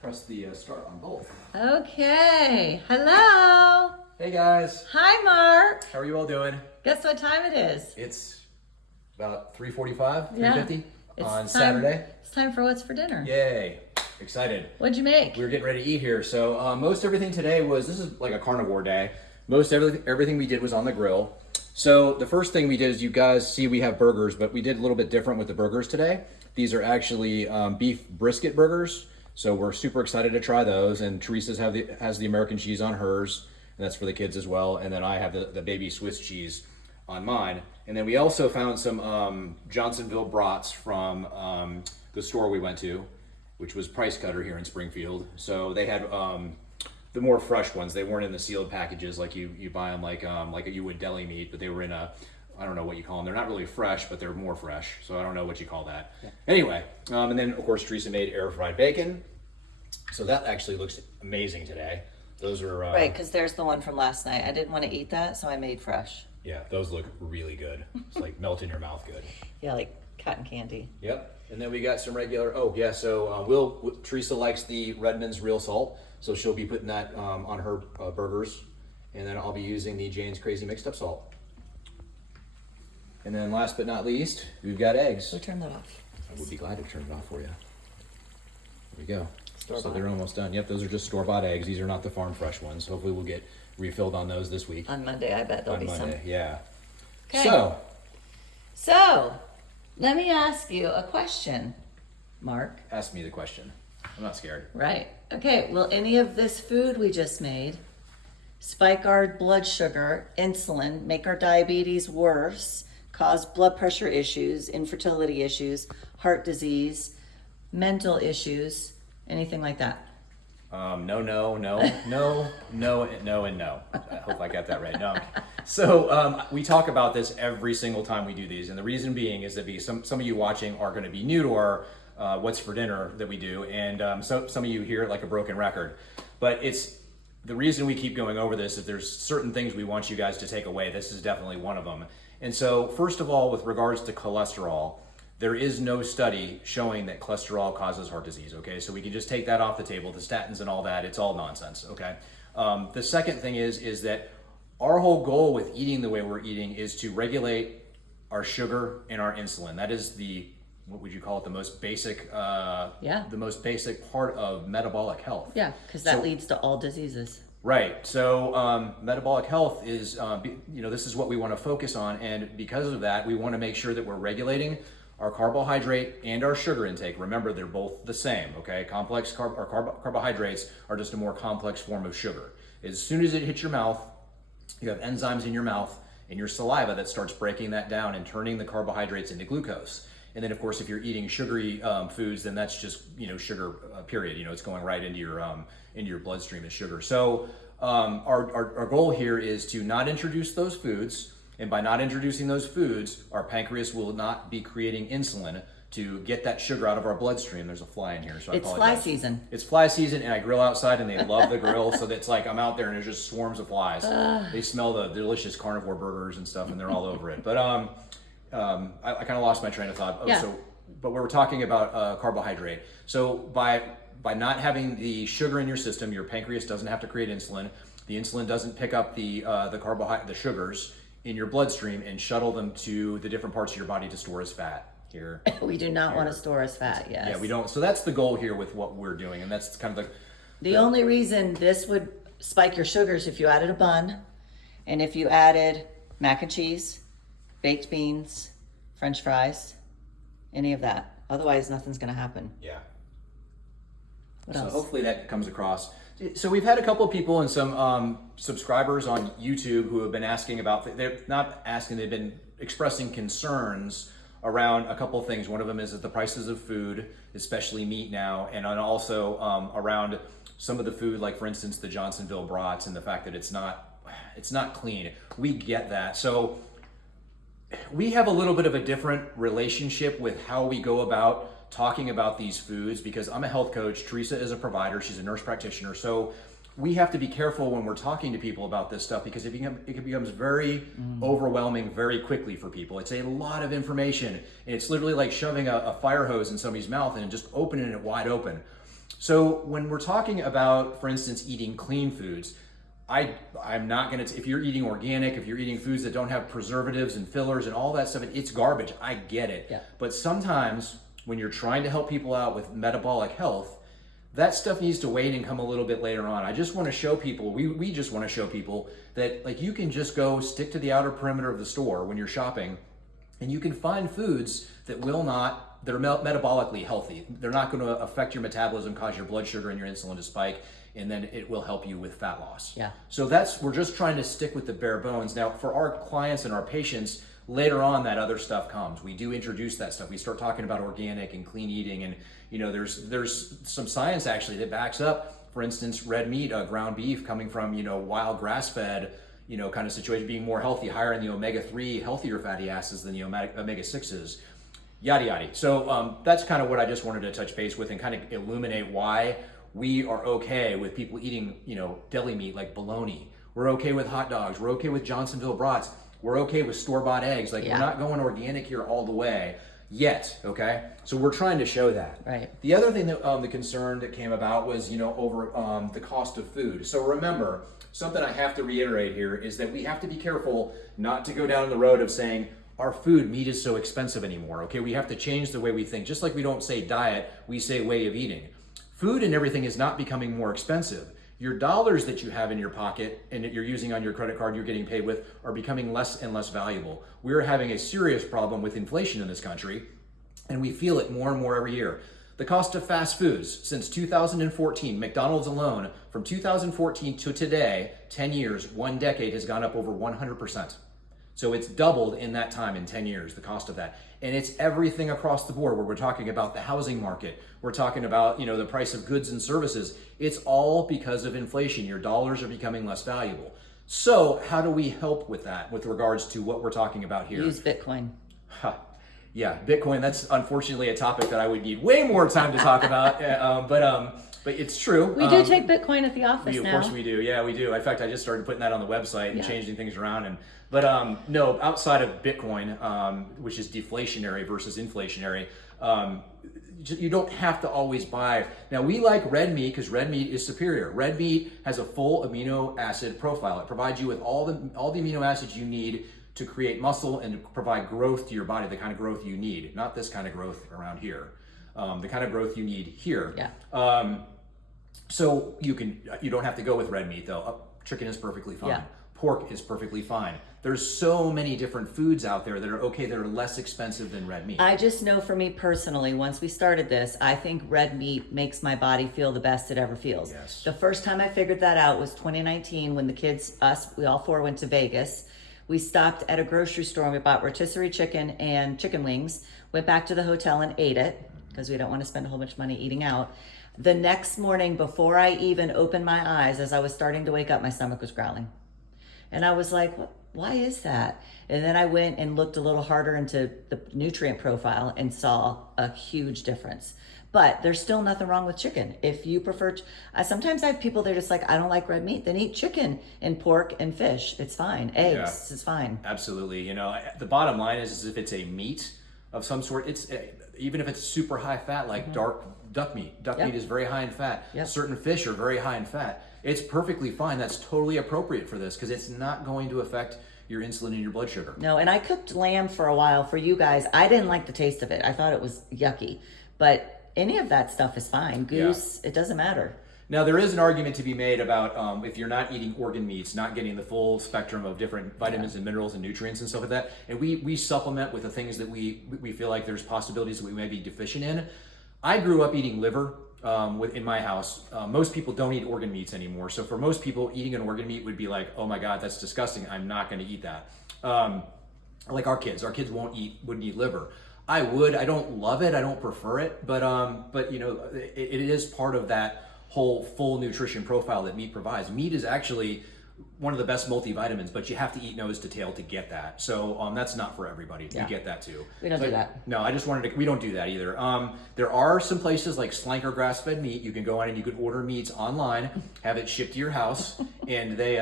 press the start on both. Okay. Hello. Hey guys. Hi, Mark. How are you all doing? Guess what time it is? It's about 3:45, Yeah. 3:50 It's on time- Saturday. It's time for what's for dinner. Yay. Excited. What'd you make? We were getting ready to eat here. So most everything today this is like a carnivore day. Most everything we did was on the grill. So the first thing we did is, you guys see we have burgers, but we did a little bit different with the burgers today. These are actually beef brisket burgers. So we're super excited to try those. And Teresa's has the American cheese on hers, and that's for the kids as well. And then I have the baby Swiss cheese on mine. And then we also found some Johnsonville brats from the store we went to, which was Price Cutter here in Springfield. So they had the more fresh ones. They weren't in the sealed packages like you buy them like you would deli meat, but they were in I don't know what you call them. They're not really fresh, but they're more fresh. So I don't know what you call that. Yeah. Anyway, and then of course Teresa made air fried bacon. So that actually looks amazing today. Those are Right, because there's the one from last night. I didn't want to eat that, so I made fresh. Yeah, those look really good. It's like melt in your mouth good. Yeah, like cotton candy. Yep. And then we got some regular. Oh yeah. So Teresa likes the Redmond's real salt, so she'll be putting that on her burgers, and then I'll be using the Jane's Crazy Mixed Up Salt. And then last but not least, we've got eggs. So turn that off. I would be glad to turn it off for you. There we go. Store-bought. So they're almost done. Yep, those are just store-bought eggs. These are not the farm fresh ones. Hopefully we'll get refilled on those this week. On Monday, I bet there'll On be Monday, some. yeah. Okay. So, let me ask you a question, Mark. Ask me the question. I'm not scared. Right. Okay, will any of this food we just made spike our blood sugar, insulin, make our diabetes worse, cause blood pressure issues, infertility issues, heart disease, mental issues, anything like that? No, and no. I hope I got that right. No. So we talk about this every single time we do these, and the reason being is that some of you watching are going to be new to our What's for Dinner that we do, and so some of you hear it like a broken record. But it's the reason we keep going over this is there's certain things we want you guys to take away. This is definitely one of them. And so first of all, with regards to cholesterol, there is no study showing that cholesterol causes heart disease, okay? So we can just take that off the table. The statins and all that, it's all nonsense, okay? The second thing is that our whole goal with eating the way we're eating is to regulate our sugar and our insulin. That is what would you call it, the most basic the most basic part of metabolic health. Yeah, because that leads to all diseases. Right. So metabolic health is, this is what we want to focus on. And because of that, we want to make sure that we're regulating our carbohydrate and our sugar intake. Remember, they're both the same, okay? Complex carbohydrates are just a more complex form of sugar. As soon as it hits your mouth, you have enzymes in your mouth and your saliva that starts breaking that down and turning the carbohydrates into glucose. And then, of course, if you're eating sugary foods, then that's just sugar. Period. It's going right into your bloodstream as sugar. So our goal here is to not introduce those foods, and by not introducing those foods, our pancreas will not be creating insulin to get that sugar out of our bloodstream. There's a fly in here, so I It's apologize. fly season. It's fly season, and I grill outside, and they love the grill. So that's like I'm out there, and there's just swarms of flies. They smell the delicious carnivore burgers and stuff, and they're all over it. But I kind of lost my train of thought. Yeah. But we were talking about carbohydrate. So by not having the sugar in your system, your pancreas doesn't have to create insulin. The insulin doesn't pick up the sugars in your bloodstream and shuttle them to the different parts of your body to store as fat. Here, We do not want to store as fat, yes. yeah, we don't. So that's the goal here with what we're doing, and that's kind of The only reason this would spike your sugars if you added a bun, and if you added mac and cheese, baked beans, French fries, any of that. Otherwise, nothing's going to happen. yeah. What So else? hopefully that comes across. So we've had a couple of people and some subscribers on YouTube who have been asking about, they're not asking, they've been expressing concerns around a couple of things. One of them is that the prices of food, especially meat now, and also around some of the food, like for instance, the Johnsonville brats, and the fact that it's not clean. We get that. So we have a little bit of a different relationship with how we go about talking about these foods, because I'm a health coach, Teresa is a provider, she's a nurse practitioner. So we have to be careful when we're talking to people about this stuff, because it becomes very overwhelming very quickly for people. It's a lot of information, and it's literally like shoving a fire hose in somebody's mouth and just opening it wide open. So when we're talking about, for instance, eating clean foods, I'm not gonna, if you're eating organic, if you're eating foods that don't have preservatives and fillers and all that stuff, it's garbage. I get it. Yeah. But sometimes when you're trying to help people out with metabolic health, that stuff needs to wait and come a little bit later on. I just want to show people, we just want to show people that like you can just go stick to the outer perimeter of the store when you're shopping, and you can find foods that that are metabolically healthy. They're not going to affect your metabolism, cause your blood sugar and your insulin to spike, and then it will help you with fat loss. Yeah. So we're just trying to stick with the bare bones. Now, for our clients and our patients, later on that other stuff comes. We do introduce that stuff. We start talking about organic and clean eating, and there's some science actually that backs up, for instance, red meat, ground beef coming from wild grass-fed kind of situation, being more healthy, higher in the omega-3, healthier fatty acids than the omega-6s, yada yada. So that's kind of what I just wanted to touch base with and kind of illuminate why we are okay with people eating deli meat like bologna. We're okay with hot dogs. We're okay with Johnsonville brats. We're okay with store-bought eggs. Like, we're not going organic here all the way yet, okay? So we're trying to show that. Right. The other thing that the concern that came about was, over the cost of food. So remember, something I have to reiterate here is that we have to be careful not to go down the road of saying our meat is so expensive anymore, okay? We have to change the way we think. Just like we don't say diet, we say way of eating. Food and everything is not becoming more expensive. Your dollars that you have in your pocket and that you're using on your credit card you're getting paid with are becoming less and less valuable. We're having a serious problem with inflation in this country, and we feel it more and more every year. The cost of fast foods since 2014, McDonald's alone, from 2014 to today, 10 years, 1 decade, has gone up over 100%. So it's doubled in that time, in 10 years, the cost of that. And it's everything across the board, where we're talking about the housing market. We're talking about, the price of goods and services. It's all because of inflation. Your dollars are becoming less valuable. So how do we help with that with regards to what we're talking about here? Use Bitcoin. Yeah, Bitcoin, that's unfortunately a topic that I would need way more time to talk about. But it's true. We do take Bitcoin at the office Of now. course we do. Yeah, we do. In fact, I just started putting that on the website and changing things around. But no, outside of Bitcoin, which is deflationary versus inflationary, you don't have to always buy. Now, we like red meat because red meat is superior. Red meat has a full amino acid profile. It provides you with all the amino acids you need to create muscle and to provide growth to your body, the kind of growth you need, not this kind of growth around here, the kind of growth you need here. Yeah. So you don't have to go with red meat though. Chicken is perfectly fine. Yeah. Pork is perfectly fine. There's so many different foods out there that are okay, that are less expensive than red meat. I just know for me personally, once we started this, I think red meat makes my body feel the best it ever feels. Yes. The first time I figured that out was 2019 when the kids, we all four went to Vegas. We stopped at a grocery store and we bought rotisserie chicken and chicken wings, went back to the hotel and ate it because we don't want to spend a whole bunch of money eating out. The next morning, before I even opened my eyes, as I was starting to wake up, my stomach was growling. And I was like, why is that? And then I went and looked a little harder into the nutrient profile and saw a huge difference. But there's still nothing wrong with chicken. If you prefer, sometimes I have people, they're just like, I don't like red meat. Then eat chicken and pork and fish. It's fine. Eggs, it's fine. Absolutely. The bottom line is if it's a meat of some sort, it's even if it's super high fat, like dark duck meat. Duck meat is very high in fat. Yep. Certain fish are very high in fat. It's perfectly fine. That's totally appropriate for this because it's not going to affect your insulin and your blood sugar. No, and I cooked lamb for a while for you guys. I didn't like the taste of it. I thought it was yucky. But any of that stuff is fine. Goose, It doesn't matter. Now, there is an argument to be made about if you're not eating organ meats, not getting the full spectrum of different vitamins and minerals and nutrients and stuff like that, and we supplement with the things that we feel like there's possibilities that we may be deficient in. I grew up eating liver in my house. Most people don't eat organ meats anymore. So for most people, eating an organ meat would be like, oh my God, that's disgusting. I'm not going to eat that. Like our kids wouldn't eat liver. I would. I don't love it. I don't prefer it. But it is part of that whole full nutrition profile that meat provides. Meat is actually one of the best multivitamins, but you have to eat nose to tail to get that. So that's not for everybody. Yeah. You get that too. We don't do that. No, I just wanted to, we don't do that either. There are some places like Slanker Grass-Fed Meat. You can go on and you can order meats online, have it shipped to your house, and they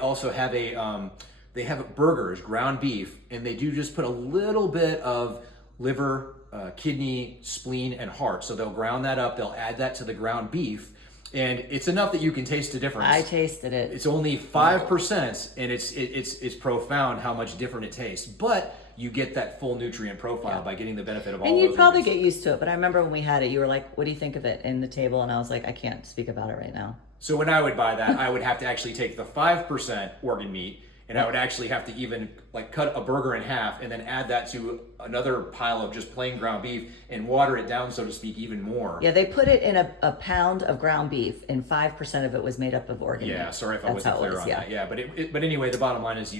also have they have burgers, ground beef, and they do just put a little bit of liver kidney, spleen, and heart. So they'll ground that up. They'll add that to the ground beef, and it's enough that you can taste the difference. I tasted it. It's only 5%, and it's profound how much different it tastes. But you get that full nutrient profile by getting the benefit of all. And those you'd probably organs. get used to it. But I remember when we had it, you were like, "What do you think of it?" in the table, and I was like, "I can't speak about it right now." So when I would buy that, I would have to actually take the 5% organ meat, and I would actually have to even like cut a burger in half and then add that to another pile of just plain ground beef and water it down, so to speak, even more. Yeah, they put it in a pound of ground beef, and 5% of it was made up of organ meat. Yeah, sorry if I That's wasn't how it clear was, on yeah. that. Yeah, but anyway, the bottom line is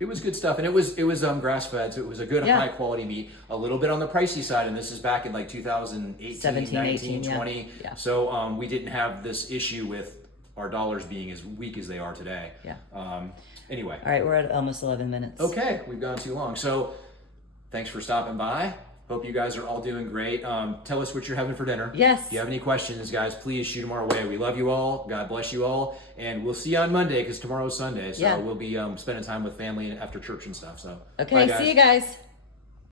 it was good stuff, and it was grass fed, so it was a good high quality meat. A little bit on the pricey side, and this is back in like 2018, 17, 19, 18, 20. Yeah. So we didn't have this issue with our dollars being as weak as they are today. Yeah. Anyway. All right, we're at almost 11 minutes. Okay, we've gone too long. So thanks for stopping by. Hope you guys are all doing great. Tell us what you're having for dinner. Yes. If you have any questions, guys, please shoot them our way. We love you all. God bless you all. And we'll see you on Monday because tomorrow's Sunday. So we'll be spending time with family after church and stuff. So Okay, bye, guys. see you guys.